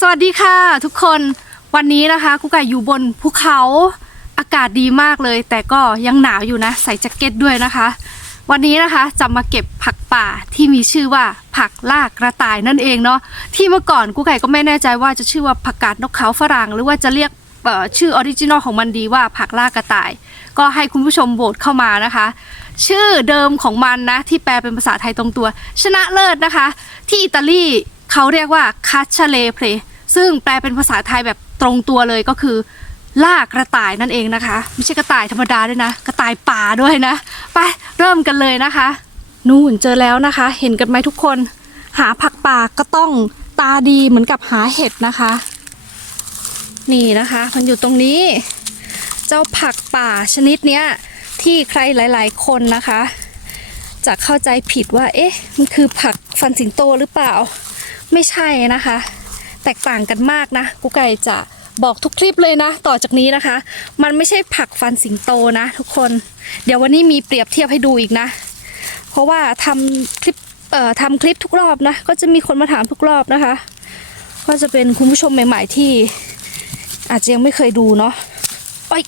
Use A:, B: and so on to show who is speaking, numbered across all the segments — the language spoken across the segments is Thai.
A: สวัสดีค่ะทุกคนวันนี้นะคะกุ๊กไก่อยู่บนภูเขาอากาศดีมากเลย แต่ก็ยังหนาวอยู่นะ ใส่แจ็คเก็ตด้วยนะคะ วันนี้นะคะจะมาเก็บผักป่าที่มีชื่อว่าผักลากกระต่ายนั่นเองเนาะที่เมื่อก่อนกุ๊กไก่ก็ไม่แน่ใจว่าจะชื่อว่าผักกาดนกเขาฝรั่งหรือว่าจะเรียกชื่อออริจินอลของมันดีว่าผักลากกระต่าย ก็ให้คุณผู้ชมโหวตเข้ามานะคะ ชื่อเดิมของมันนะที่แปลเป็นภาษาไทยตรงตัว ชนะเลิศนะคะ ที่อิตาลี เขาเรียกว่าคาชเลเพลซึ่งแปลเป็นภาษาไทยแบบตรงตัวเลยก็คือล่ากระต่ายนั่นเองนะคะ ไม่ใช่กระต่ายธรรมดาด้วยนะ กระต่ายป่าด้วยนะ ไปเริ่มกันเลยนะคะ นู่นเจอแล้วนะคะ เห็นกันไหมทุกคน หาผักป่าก็ต้องตาดีเหมือนกับหาเห็ดนะคะ นี่นะคะ มันอยู่ตรงนี้ เจ้าผักป่าชนิดเนี้ยที่ใครหลาย ๆ คนนะคะ จะเข้าใจผิดว่า เอ๊ะ มันคือผักฟันสิงโตหรือเปล่า ไม่ใช่นะคะ แตกต่างกันมากนะกูไก่จะบอกทุกคลิปเลยนะ ต่อจากนี้นะคะ มันไม่ใช่ผักฟันสิงโตนะ ทุกคน เดี๋ยววันนี้มีเปรียบเทียบให้ดูอีกนะ เพราะว่าทำคลิปเอ่อทำคลิปทุกรอบนะ ก็จะมีคนมาถามทุกรอบนะคะ ก็จะเป็นคุณผู้ชมใหม่ ๆที่ อาจจะยังไม่เคยดูเนาะอ้ย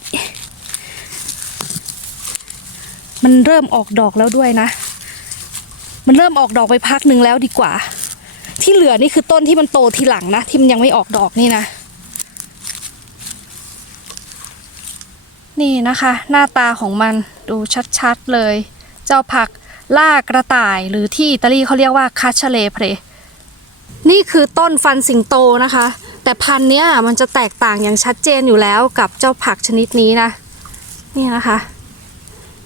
A: มันเริ่มออกดอกแล้วด้วยนะ มันเริ่มออกดอกไปพักหนึ่งแล้วดีกว่า ที่เหลือนี่คือต้นที่มันโตทีหลังนะ ที่มันยังไม่ออกดอกนี่นะ นี่นะคะ หน้าตาของมันดูชัดๆเลย เจ้าผักล่ากระต่ายหรือที่อิตาลีเขาเรียกว่าคาชเลเพรนี่คือต้นฟันสิงโตนะคะ แต่พันธุ์เนี้ยมันจะแตกต่างอย่างชัดเจนอยู่แล้วกับเจ้าผักชนิดนี้นะ นี่นะคะ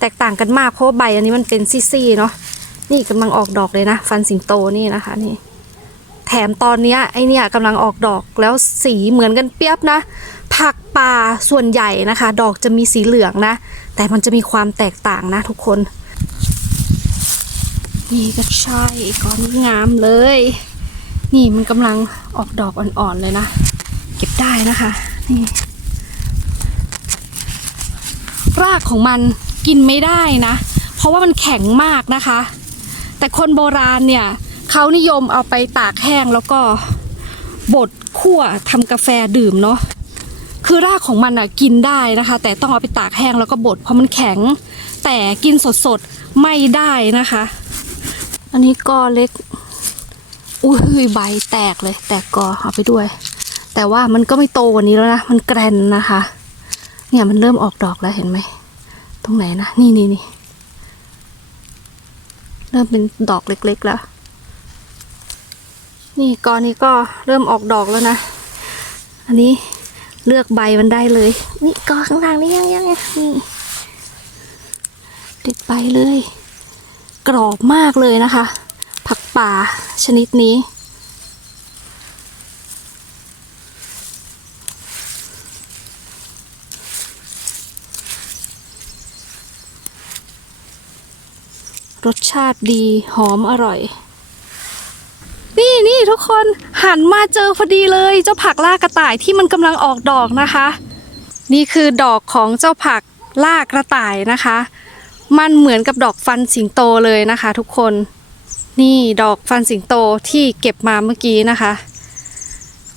A: แตกต่างกันมากเพราะว่าใบอันนี้มันเป็นซี่ๆเนาะนี่กำลังออกดอกเลยนะ ฟันสิงโตนี่นะคะนี่ แถมตอนเนี้ยไอเนี่ยกำลังออกดอกแล้วสีเหมือนกันเปียบนะ ผักป่าส่วนใหญ่นะคะ ดอกจะมีสีเหลืองนะ แต่มันจะมีความแตกต่างนะทุกคน นี่ก็ใช่ก้อนงามเลย นี่มันกำลังออกดอกอ่อนๆเลยนะ เก็บได้นะคะ นี่ รากของมันกินไม่ได้นะ เพราะว่ามันแข็งมากนะคะ แต่คนโบราณเนี่ย เขานิยมเอาไปตากแห้งแล้วก็บดคั่วทำกาแฟดื่มเนาะคือรากของมันอะกินได้นะคะ แต่ต้องเอาไปตากแห้งแล้วก็บดเพราะมันแข็ง แต่กินสดๆไม่ได้นะคะ อันนี้ก็เล็กอุ้ยใบแตกเลย แตกกอเอาไปด้วย แต่ว่ามันก็ไม่โตกว่านี้แล้วนะมันแกรนนะคะ เนี่ยมันเริ่มออกดอกแล้วเห็นไหมตรงไหนนะนี่นี่นี่เริ่มเป็นดอกเล็กๆแล้ว นี่กอนี้ก็เริ่มออกดอกแล้วนะ อันนี้เลือกใบมันได้เลย นี่กอข้างล่างนี่ยังยังนี่ติดใบเลย กรอบมากเลยนะคะ ผักป่าชนิดนี้ รสชาติดีหอมอร่อย นี่นี่ทุกคนหันมาเจอพอดีเลย เจ้าผักล่ากระต่ายที่มันกำลังออกดอกนะคะ นี่คือดอกของเจ้าผักล่ากระต่ายนะคะ มันเหมือนกับดอกฟันสิงโตเลยนะคะ ทุกคน นี่ดอกฟันสิงโตที่เก็บมาเมื่อกี้นะคะ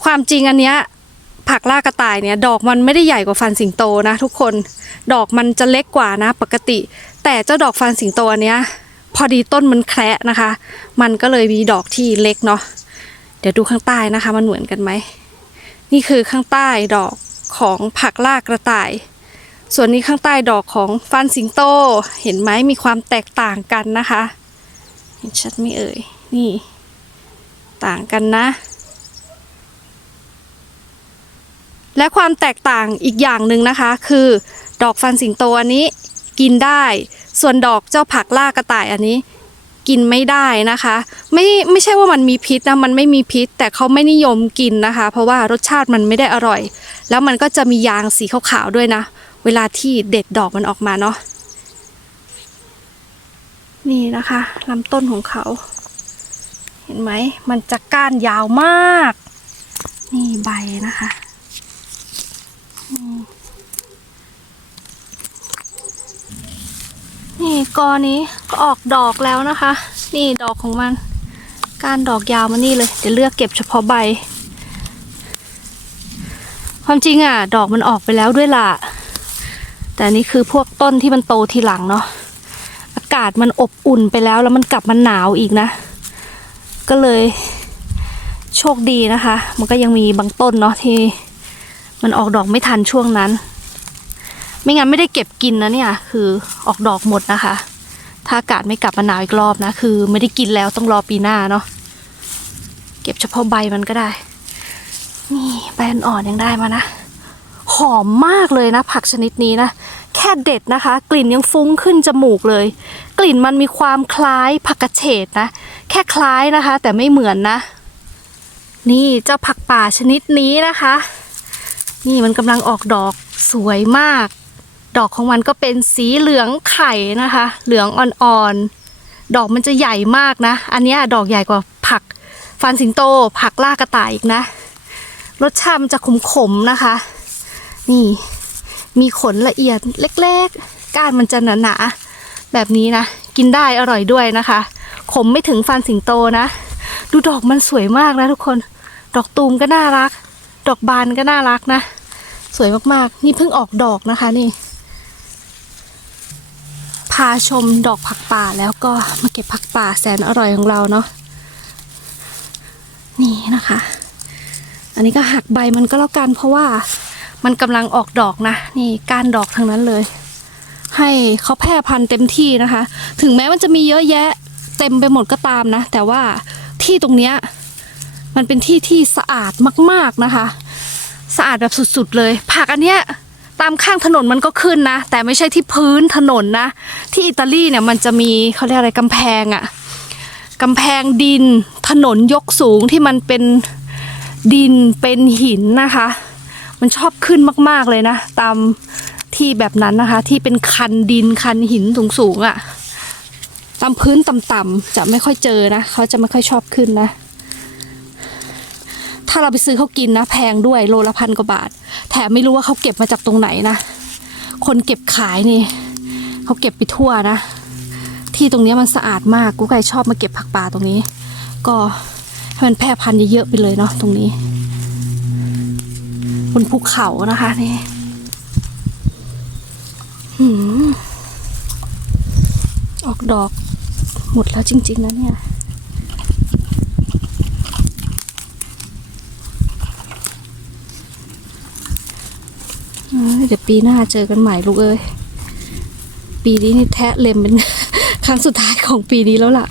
A: ความจริงอันเนี้ยผักล่ากระต่ายเนี่ยดอกมันไม่ได้ใหญ่กว่าฟันสิงโตนะ ทุกคน ดอกมันจะเล็กกว่านะปกติ แต่เจ้าดอกฟันสิงโตอันเนี้ย พอดีต้นมันแคระนะคะ มันก็เลยมีดอกที่เล็กเนาะเดี๋ยวดูข้างใต้นะคะ มันเหมือนกันไหมนี่คือข้างใต้ดอกของผักลากกระต่าย ส่วนนี้ข้างใต้ดอกของฟันสิงโต เห็นไหมมีความแตกต่างกันนะคะ เห็นชัดไหม่เอ่ย นี่ ต่างกันนะ และความแตกต่างอีกอย่างหนึ่งนะคะ คือ ดอกฟันสิงโตอันนี้ กินได้ ส่วนดอกเจ้าผักล่ากระต่ายอันนี้ กินไม่ได้นะคะ ไม่ไม่ใช่ว่ามันมีพิษนะมันไม่มีพิษ แต่เขาไม่นิยมกินนะคะ เพราะว่ารสชาติมันไม่ได้อร่อย แล้วมันก็จะมียางสีขาวๆด้วยนะ เวลาที่เด็ดดอกมันออกมาเนาะนี่นะคะลำต้นของเขา เห็นไหมมันจะก้านยาวมาก นี่ใบนะคะ นี่กอนี้ก็ออกดอกแล้วนะคะ นี่ดอกของมันก้านดอกยาวมานี่เลยเดี๋ยวเลือกเก็บเฉพาะใบ ความจริงอะ ดอกมันออกไปแล้วด้วยล่ะ แต่นี่คือพวกต้นที่มันโตทีหลังเนาะอากาศมันอบอุ่นไปแล้วแล้วมันกลับมาหนาวอีกนะ ก็เลยโชคดีนะคะ มันก็ยังมีบางต้นเนาะที่มันออกดอกไม่ทันช่วงนั้น ไม่งั้นไม่ได้เก็บกินนะเนี่ย คือออกดอกหมดนะคะ ถ้าอากาศไม่กลับมาหนาวอีกรอบนะ คือไม่ได้กินแล้วต้องรอปีหน้าเนาะเก็บเฉพาะใบมันก็ได้ นี่ใบอ่อนยังได้มานะหอมมากเลยนะ ผักชนิดนี้นะแค่เด็ดนะคะ กลิ่นยังฟุ้งขึ้นจมูกเลย กลิ่นมันมีความคล้ายผักกระเฉดนะ แค่คล้ายนะคะ แต่ไม่เหมือนนะ นี่เจ้าผักป่าชนิดนี้นะคะ นี่มันกำลังออกดอกสวยมาก ดอกของมันก็เป็นสีเหลืองไข่นะคะ เหลืองอ่อนๆ ดอกมันจะใหญ่มากนะ อันนี้ดอกใหญ่กว่าผักฟันสิงโต ผักล่ากระต่ายอีกนะ รสชาติมันจะขมๆนะคะ นี่ มีขนละเอียดเล็กๆ ก้านมันจะหนาๆ แบบนี้นะ กินได้อร่อยด้วยนะคะ ขมไม่ถึงฟันสิงโตนะ ดูดอกมันสวยมากนะทุกคน ดอกตูมก็น่ารัก ดอกบานก็น่ารักนะ สวยมากๆ นี่เพิ่งออกดอกนะคะนี่ พาชมดอกผักป่าแล้วก็มาเก็บผักป่าแสนอร่อยของเราเนาะนี่นะคะ อันนี้ก็หักใบมันก็แล้วกันเพราะว่ามันกำลังออกดอกนะ นี่ก้านดอกทั้งนั้นเลย ให้เขาแพร่พันธุ์เต็มที่นะคะ ถึงแม้มันจะมีเยอะแยะเต็มไปหมดก็ตามนะ แต่ว่าที่ตรงเนี้ยมันเป็นที่ที่สะอาดมาก ๆนะคะ สะอาดแบบสุดๆเลย ผักอันเนี้ย ตามข้างถนนมันก็ขึ้นนะ แต่ไม่ใช่ที่พื้นถนนนะ ที่อิตาลีเนี่ยมันจะมีเขาเรียกอะไรกำแพงอะกำแพงดินถนนยกสูงที่มันเป็นดินเป็นหินนะคะ มันชอบขึ้นมากๆเลยนะ ตามที่แบบนั้นนะคะ ที่เป็นคันดินคันหินสูงๆอะ่ะตามพื้นต่ำๆจะไม่ค่อยเจอนะ เขาจะไม่ค่อยชอบขึ้นนะ ถ้าเราไปซื้อเขากินนะ แพงด้วยโลละพันกว่าบาท แถมไม่รู้ว่าเขาเก็บมาจากตรงไหนนะ คนเก็บขายนี่เขาเก็บไปทั่วนะ ที่ตรงนี้มันสะอาดมากกูไก่ชอบมาเก็บผักป่าตรงนี้ ก็ให้มันแพร่พันธุ์เยอะๆไปเลยเนาะตรงนี้บนภูเขานะคะนี่ออกดอกหมดแล้วจริงๆนะเนี่ย เดี๋ยวปีหน้าเจอกันใหม่ลูกเอ้ย ปีนี้นี่แทะเล็มเป็น ครั้งสุดท้ายของปีนี้แล้วล่ะ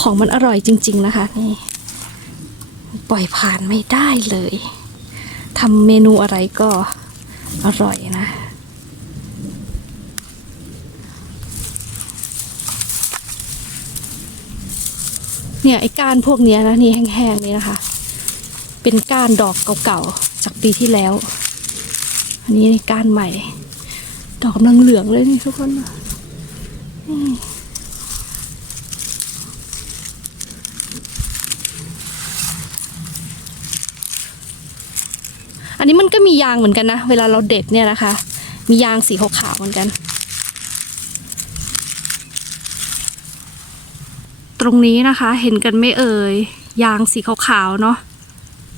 A: ของมันอร่อยจริง ๆ นะคะนี่ปล่อยผ่านไม่ได้เลยทำเมนูอะไรก็อร่อยนะเนี่ยไอ้ก้านพวกนี้นะนี่แห้งๆนี่นะคะ เป็นก้านดอกเก่าๆจากปีที่แล้ว อันนี้ก้านใหม่ ดอกกำลังเหลืองเลยนี่ทุกคนนะอันนี้มันก็มียางเหมือนกันนะ เวลาเราเด็ดเนี่ยนะคะ มียางสีขาวๆเหมือนกัน ตรงนี้นะคะ เห็นกันไม่เอ่ย ยางสีขาวๆเนาะ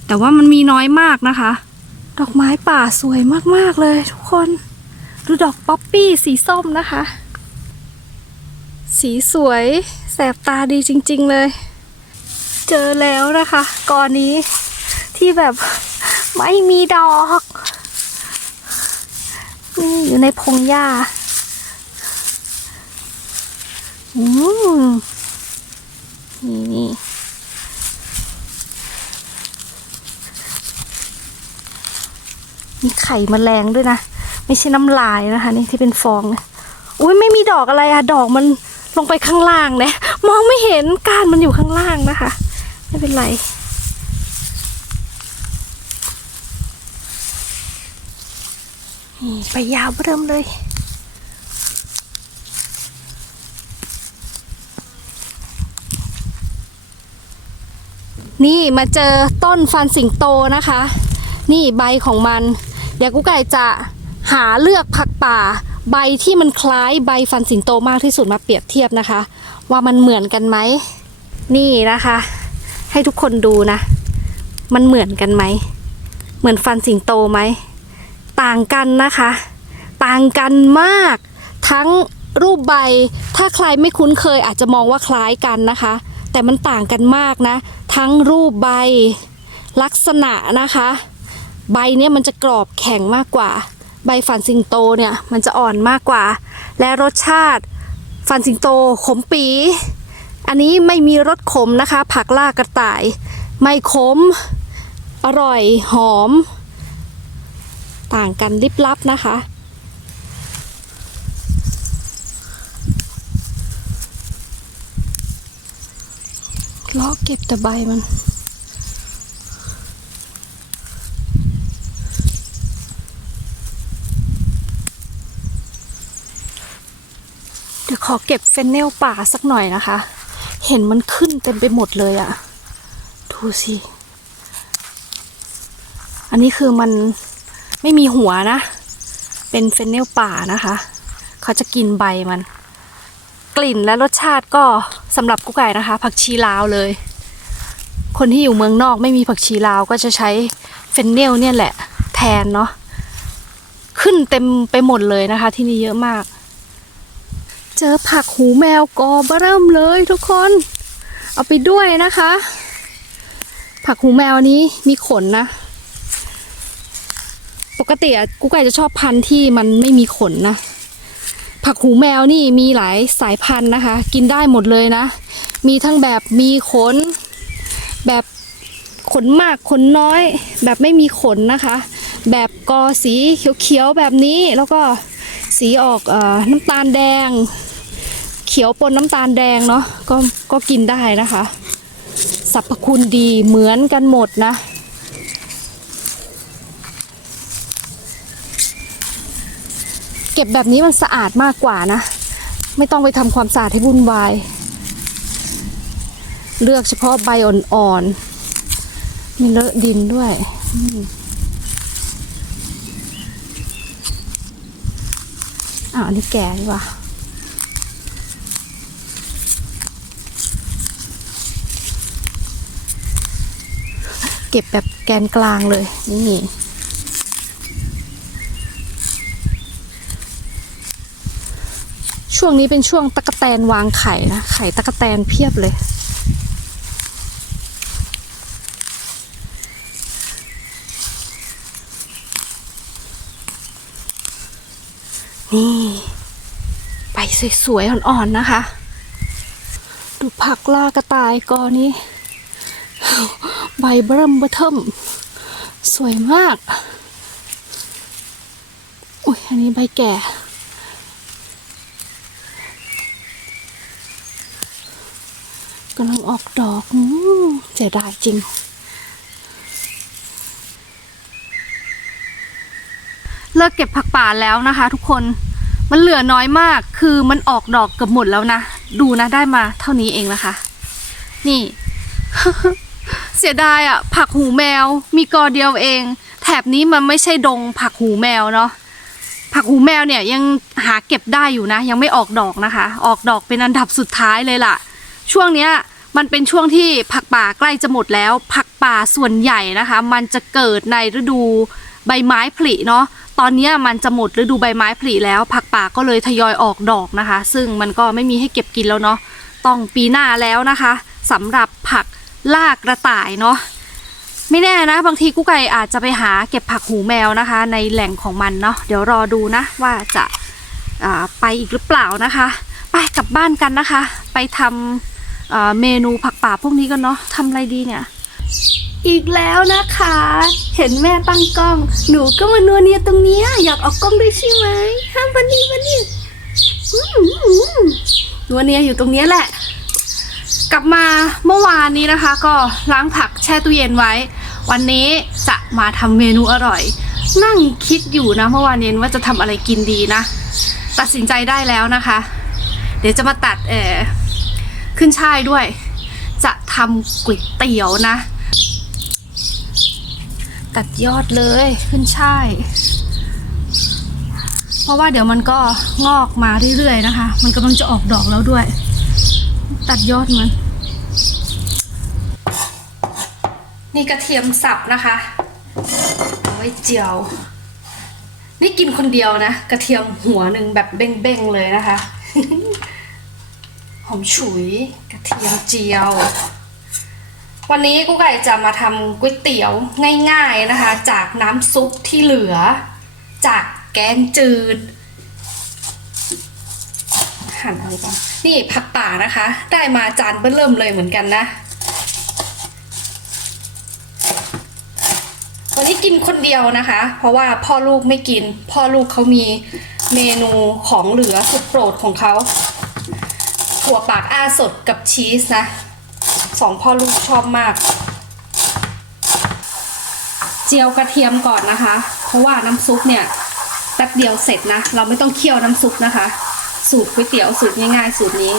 A: แต่ว่ามันมีน้อยมากนะคะ ดอกไม้ป่าสวยมาก ๆ เลยทุกคน ดูดอกป๊อปปี้สีส้มนะคะ สีสวยแสบตาดีจริง ๆ เลย เจอแล้วนะคะกอนี้ที่แบบไม่มีดอกนี่อยู่ในพงหญ้าอืมนี่นี่ มีไข่มแมลงด้วยนะ ไม่ใช่น้ำลายนะคะ นี่ที่เป็นฟองนะอุ้ยไม่มีดอกอะไรอะดอกมันลงไปข้างล่างเนี่ยมองไม่เห็นก้านมันอยู่ข้างล่างนะคะ ไม่เป็นไรไปยาวเริ่มเลย นี่มาเจอต้นฟันสิงโตนะคะ นี่ใบของมัน เดี๋ยวกุ๊กไก่จะหาเลือกผักป่า ใบที่มันคล้ายใบฟันสิงโตมากที่สุดมาเปรียบเทียบนะคะ ว่ามันเหมือนกันไหมนี่นะคะ ให้ทุกคนดูนะ มันเหมือนกันไหมเหมือนฟันสิงโตไหมต่างกันนะคะ ต่างกันมาก ทั้งรูปใบถ้าใครไม่คุ้นเคยอาจจะมองว่าคล้ายกันนะคะ แต่มันต่างกันมากนะ ทั้งรูปใบลักษณะนะคะ ใบเนี่ยมันจะกรอบแข็งมากกว่า ใบฟันสิงโตเนี่ยมันจะอ่อนมากกว่า และรสชาติฟันสิงโตขมปี อันนี้ไม่มีรสขมนะคะ ผักล่ากระต่าย ไม่ขม อร่อยหอม ต่างกันลิบลับนะคะลาะเก็บแต่ใบมัน เดี๋ยว ขอเก็บเฟนเนลป่าสักหน่อยนะคะ เห็นมันขึ้นเต็มไปหมดเลยอะ่ะ ดูสิ อันนี้คือมันไม่มีหัวนะ เป็นเฟนเนลป่านะคะ เขาจะกินใบมัน กลิ่นและรสชาติก็สำหรับกุ๊กไก่นะคะ ผักชีลาวเลย คนที่อยู่เมืองนอกไม่มีผักชีลาวก็จะใช้เฟนเนลเนี่ยแหละ แทนเนาะขึ้นเต็มไปหมดเลยนะคะ ที่นี่เยอะมาก เจอผักหูแมวกอเบเริ่มเลยทุกคน เอาไปด้วยนะคะ ผักหูแมวนี้มีขนนะ ปกติอะกูไก่จะชอบพันธุ์ที่มันไม่มีขนนะ ผักหูแมวนี่มีหลายสายพันธุ์นะคะ กินได้หมดเลยนะ มีทั้งแบบมีขน แบบขนมากขนน้อย แบบไม่มีขนนะคะ แบบกอสีเขียวๆแบบนี้แล้วก็สีออกอน้ำตาลแดง เขียวปนน้ำตาลแดงเนาะก็ก็กินได้นะคะสรรพคุณดีเหมือนกันหมดนะ เก็บแบบนี้มันสะอาดมากกว่านะ ไม่ต้องไปทำความสะอาดให้วุ่นวาย เลือกเฉพาะใบอ่อนๆ มีเลอะดินด้วยอ้าวอันนี้แก่ดีว่า ก็บแบบแกนกลางเลย นี่ช่วงนี้เป็นช่วงตะกะแตนวางไข่นะ ไข่ตะกะแตนเพียบเลย นี่ ไปสวยๆ อ่อนๆ นะคะ ดูผักล่ากระต่ายกอนี้ ใบเบิ่มเบอเทิมสวยมาก อุ้ยอันนี้ใบแก่ กำลังออกดอกอืเสียดายจริง เลิกเก็บผักป่าแล้วนะคะทุกคน มันเหลือน้อยมาก คือมันออกดอกเกือบหมดแล้วนะ ดูนะได้มาเท่านี้เองนะคะ นี่ เสียดายอะผักหูแมวมีกอเดียวเอง แถบนี้มันไม่ใช่ดงผักหูแมวเนาะผักหูแมวเนี่ยยังหาเก็บได้อยู่นะ ยังไม่ออกดอกนะคะ ออกดอกเป็นอันดับสุดท้ายเลยล่ะ ช่วงเนี้ยมันเป็นช่วงที่ผักป่าใกล้จะหมดแล้ว ผักป่าส่วนใหญ่นะคะ มันจะเกิดในฤดูใบไม้ผลิเนาะตอนนี้มันจะหมดฤดูใบไม้ผลิแล้ว ผักป่าก็เลยทยอยออกดอกนะคะ ซึ่งมันก็ไม่มีให้เก็บกินแล้วเนาะต้องปีหน้าแล้วนะคะสำหรับผัก ลากกระต่ายเนาะไม่แน่นะ บางทีกุ๊กไก่อาจจะไปหาเก็บผักหูแมวนะคะ ในแหล่งของมันเนาะเดี๋ยวรอดูนะว่าจะาไปอีกหรือเปล่านะคะ ไปกลับบ้านกันนะคะ ไปทำเมนูผักป่าพวกนี้กันเนาะทำอะไรดีเนี่ย อีกแล้วนะคะ เห็นแม่ตั้งกล้อง หนูก็มานัวเนียตรงเนี้ยอยากออกกล้องด้วยใช่ไหมห้ามวันนี้วันนี้นัวเนียอยู่ตรงเนี้ยแหละ ลับมาเมื่อวานนี้นะคะ ก็ล้างผักแช่ตู้เย็นไว้ วันนี้จะมาทำเมนูอร่อย นั่งคิดอยู่นะเมื่อวานเย็นว่าจะทำอะไรกินดีนะ ตัดสินใจได้แล้วนะคะ เดี๋ยวจะมาตัดเออขึ้นช่ายด้วย จะทำก๋วยเตี๋ยวนะ ตัดยอดเลยขึ้นช่ายเพราะว่าเดี๋ยวมันก็งอกมาเรื่อยๆนะคะ มันกำลังจะออกดอกแล้วด้วย ตัดยอดมัน นี่กระเทียมสับนะคะ เอาไว้เจียว นี่กินคนเดียวนะ กระเทียมหัวหนึ่งแบบเบ้งๆเลยนะคะ หอมฉุยกระเทียมเจียว วันนี้กุ๊กไก่จะมาทำก๋วยเตี๋ยวง่ายๆนะคะ จากน้ำซุปที่เหลือ จากแกงจืดหั่นอะไรก่อนนี่ผักป่านะคะ ได้มาจานเบิ่มเริ่มเลยเหมือนกันนะ วันนี้กินคนเดียวนะคะ เพราะว่าพ่อลูกไม่กิน พ่อลูกเขามีเมนูของเหลือสุดโปรดของเขาถั่วปากอ้าสดกับชีสนะสองพ่อลูกชอบมาก เจียวกระเทียมก่อนนะคะ เพราะว่าน้ำซุปเนี่ยแป๊บเดียวเสร็จนะ เราไม่ต้องเคี่ยวน้ำซุปนะคะ สูตรก๋วยเตี๋ยวสูตรง่ายๆ สูตรนี้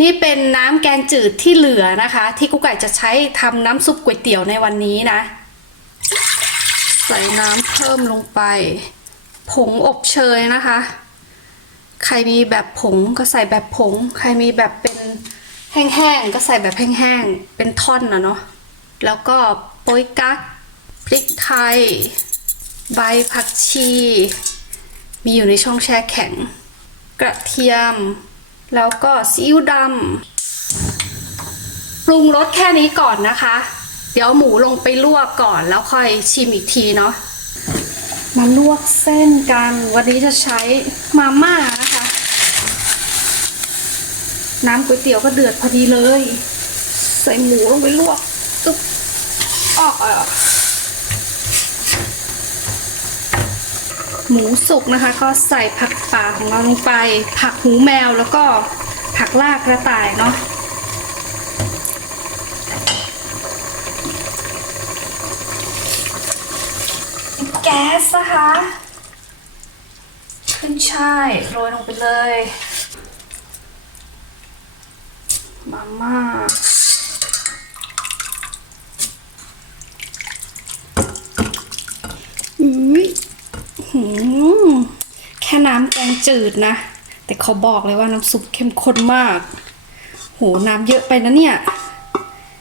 A: นี่เป็นน้ำแกงจืดที่เหลือนะคะ ที่กุ๊กไก่จะใช้ทำน้ำซุปก๋วยเตี๋ยวในวันนี้นะ ใส่น้ำเพิ่มลงไป ผงอบเชยนะคะ ใครมีแบบผงก็ใส่แบบผง ใครมีแบบเป็นแห้งๆก็ใส่แบบแห้งๆเป็นท่อนนะเนาะแล้วก็โป๊ยกั๊กพริกไทย ใบผักชี มีอยู่ในช่องแช่แข็ง กระเทียม แล้วก็ซีอิ๊วดำปรุงรสแค่นี้ก่อนนะคะ เดี๋ยวหมูลงไปลวกก่อนแล้วค่อยชิมอีกทีเนาะมาลวกเส้นกัน วันนี้จะใช้มาม่านะคะ น้ำก๋วยเตี๋ยวก็เดือดพอดีเลย ใส่หมูลงไปลวกตึ๊บออกออ หมูสุกนะคะ ก็ใส่ผักป่าของเราลงไป ผักหูแมวแล้วก็ผักลากกระต่ายเนาะแก๊สนะคะขึ้นช่ายโรยลงไปเลยมาม่าอุ้ยหืมแค่น้ำแกง จืดนะ แต่เขาบอกเลยว่าน้ำซุปเข้มข้นมาก โห น้ำเยอะไปนะเนี่ย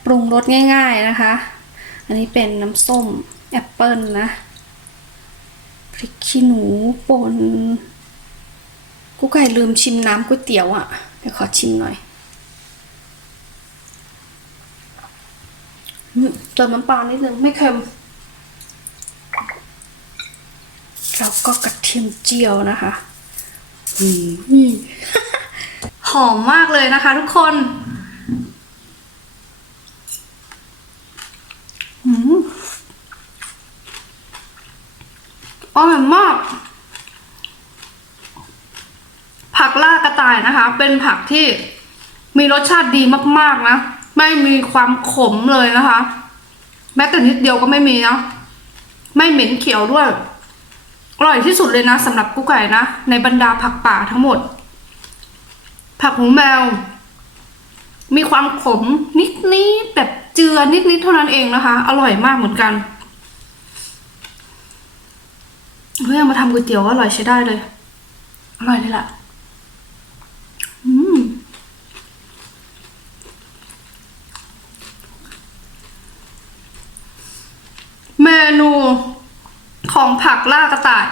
A: ปรุงรสง่ายๆนะคะ อันนี้เป็นน้ำส้มแอปเปิลนะ พริกขี้หนูป่นกูไก่ลืมชิมน้ำก๋วยเตี๋ยวอะ่ะ เดี๋ยวขอชิมหน่อยเติมน้ำปลานิดนึงไม่เค็มแล้วก็กระเทียมเจียวนะคะ หอมมากเลยนะคะทุกคนอืมอร่อยมาก ผักล่ากระต่ายนะคะ เป็นผักที่มีรสชาติดีมากๆนะ ไม่มีความขมเลยนะคะ แม้แต่นิดเดียวก็ไม่มีนะ ไม่เหม็นเขียวด้วย อร่อยที่สุดเลยนะสำหรับกุ๊กไก่นะ ในบรรดาผักป่าทั้งหมด ผักหูแมว มีความขมนิดๆแบบเจือนิดๆเท่านั้นเองนะคะ อร่อยมากเหมือนกันเฮ้ยเอมาทำก๋วยเตี๋ยวก็อร่อยใช้ได้เลย อร่อยเลยล่ะอืมเมนูของผั กล่ากระต่าย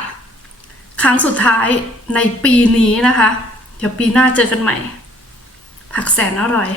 A: ครั้งสุดท้ายในปีนี้นะคะ เดี๋ยวปีหน้าเจอกันใหม่ผักแสนอร่อย